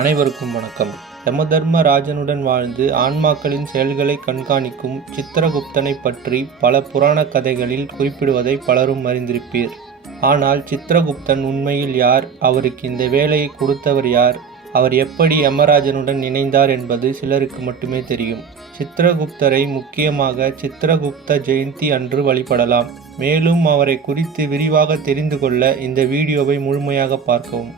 அனைவருக்கும் வணக்கம். யமதர்மராஜனுடன் வாழ்ந்து ஆன்மாக்களின் செயல்களை கண்காணிக்கும் சித்திரகுப்தனை பற்றி பல புராண கதைகளில் குறிப்பிடுவதை பலரும் அறிந்திருப்பீர். ஆனால் சித்திரகுப்தன் உண்மையில் யார், அவருக்கு இந்த வேலையை கொடுத்தவர் யார், அவர் எப்படி யமராஜனுடன் இணைந்தார் என்பது சிலருக்கு மட்டுமே தெரியும். சித்திரகுப்தரை முக்கியமாக சித்திரகுப்த ஜெயந்தி அன்று வழிபடலாம். மேலும் அவரை குறித்து விரிவாக தெரிந்து கொள்ள இந்த வீடியோவை முழுமையாக பார்க்கவும்.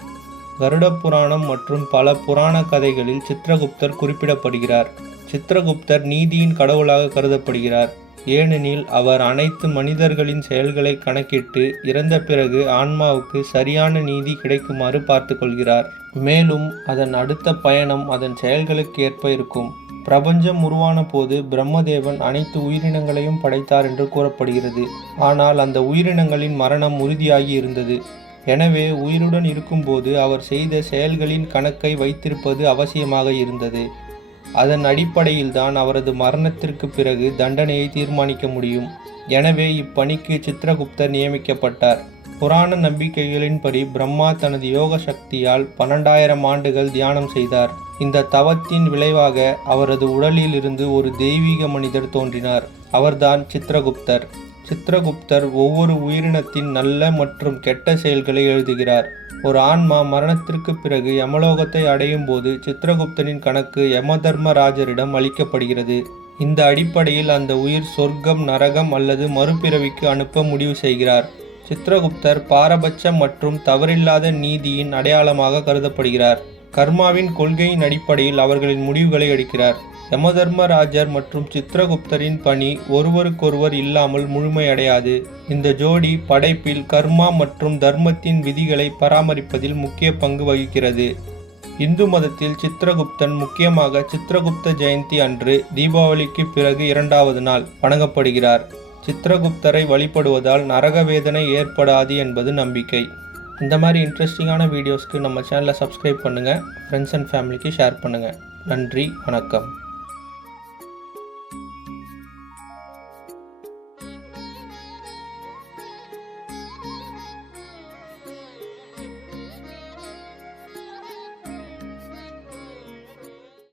கருட புராணம் மற்றும் பல புராண கதைகளில் சித்திரகுப்தர் குறிப்பிடப்படுகிறார். சித்திரகுப்தர் நீதியின் கடவுளாக கருதப்படுகிறார். ஏனெனில் அவர் அனைத்து மனிதர்களின் செயல்களை கணக்கிட்டு இறந்த பிறகு ஆன்மாவுக்கு சரியான நீதி கிடைக்குமாறு பார்த்து கொள்கிறார். மேலும் அதன் அடுத்த பயணம் அதன் செயல்களுக்கு ஏற்ப இருக்கும். பிரபஞ்சம் உருவான போது பிரம்மதேவன் அனைத்து உயிரினங்களையும் படைத்தார் என்று கூறப்படுகிறது. ஆனால் அந்த உயிரினங்களின் மரணம் உறுதியாகி இருந்தது. எனவே உயிருடன் இருக்கும்போது அவர் செய்த செயல்களின் கணக்கை வைத்திருப்பது அவசியமாக இருந்தது. அதன் அடிப்படையில்தான் அவரது மரணத்திற்கு பிறகு தண்டனையை தீர்மானிக்க முடியும். எனவே இப்பணிக்கு சித்திரகுப்தர் நியமிக்கப்பட்டார். புராண நம்பிக்கைகளின்படி பிரம்மா தனது யோக சக்தியால் 12,000 ஆண்டுகள் தியானம் செய்தார். இந்த தவத்தின் விளைவாக அவரது உடலில் இருந்து ஒரு தெய்வீக மனிதர் தோன்றினார். அவர்தான் சித்திரகுப்தர். சித்திரகுப்தர் ஒவ்வொரு உயிரினத்தின் நல்ல மற்றும் கெட்ட செயல்களை எழுதுகிறார். ஒரு ஆன்மா மரணத்திற்கு பிறகு யமலோகத்தை அடையும் போது சித்திரகுப்தனின் கணக்கு யமதர்மராஜரிடம் அளிக்கப்படுகிறது. இந்த அடிப்படையில் அந்த உயிர் சொர்க்கம், நரகம் அல்லது மறுபிறவிக்கு அனுப்ப முடிவு செய்கிறார். சித்திரகுப்தர் பாரபட்சம் மற்றும் தவறில்லாத நீதியின் அடையாளமாக கருதப்படுகிறார். கர்மாவின் கொள்கையின் அடிப்படையில் அவர்களின் முடிவுகளை எடுக்கிறார். யமதர்மராஜர் மற்றும் சித்திரகுப்தரின் பணி ஒருவருக்கொருவர் இல்லாமல் முழுமையடையாது. இந்த ஜோடி படைப்பில் கர்மா மற்றும் தர்மத்தின் விதிகளை பராமரிப்பதில் முக்கிய பங்கு வகிக்கிறது. இந்து மதத்தில் சித்திரகுப்தன் முக்கியமாக சித்திரகுப்த ஜெயந்தி அன்று தீபாவளிக்கு பிறகு 2வது நாள் வணங்கப்படுகிறார். சித்திரகுப்தரை வழிபடுவதால் நரக வேதனை ஏற்படாது என்பது நம்பிக்கை. இந்த மாதிரி இன்ட்ரெஸ்டிங்கான வீடியோஸ்க்கு நம்ம சேனலை சப்ஸ்கிரைப் பண்ணுங்கள். ஃப்ரெண்ட்ஸ் அண்ட் ஃபேமிலிக்கு ஷேர் பண்ணுங்கள். நன்றி, வணக்கம்.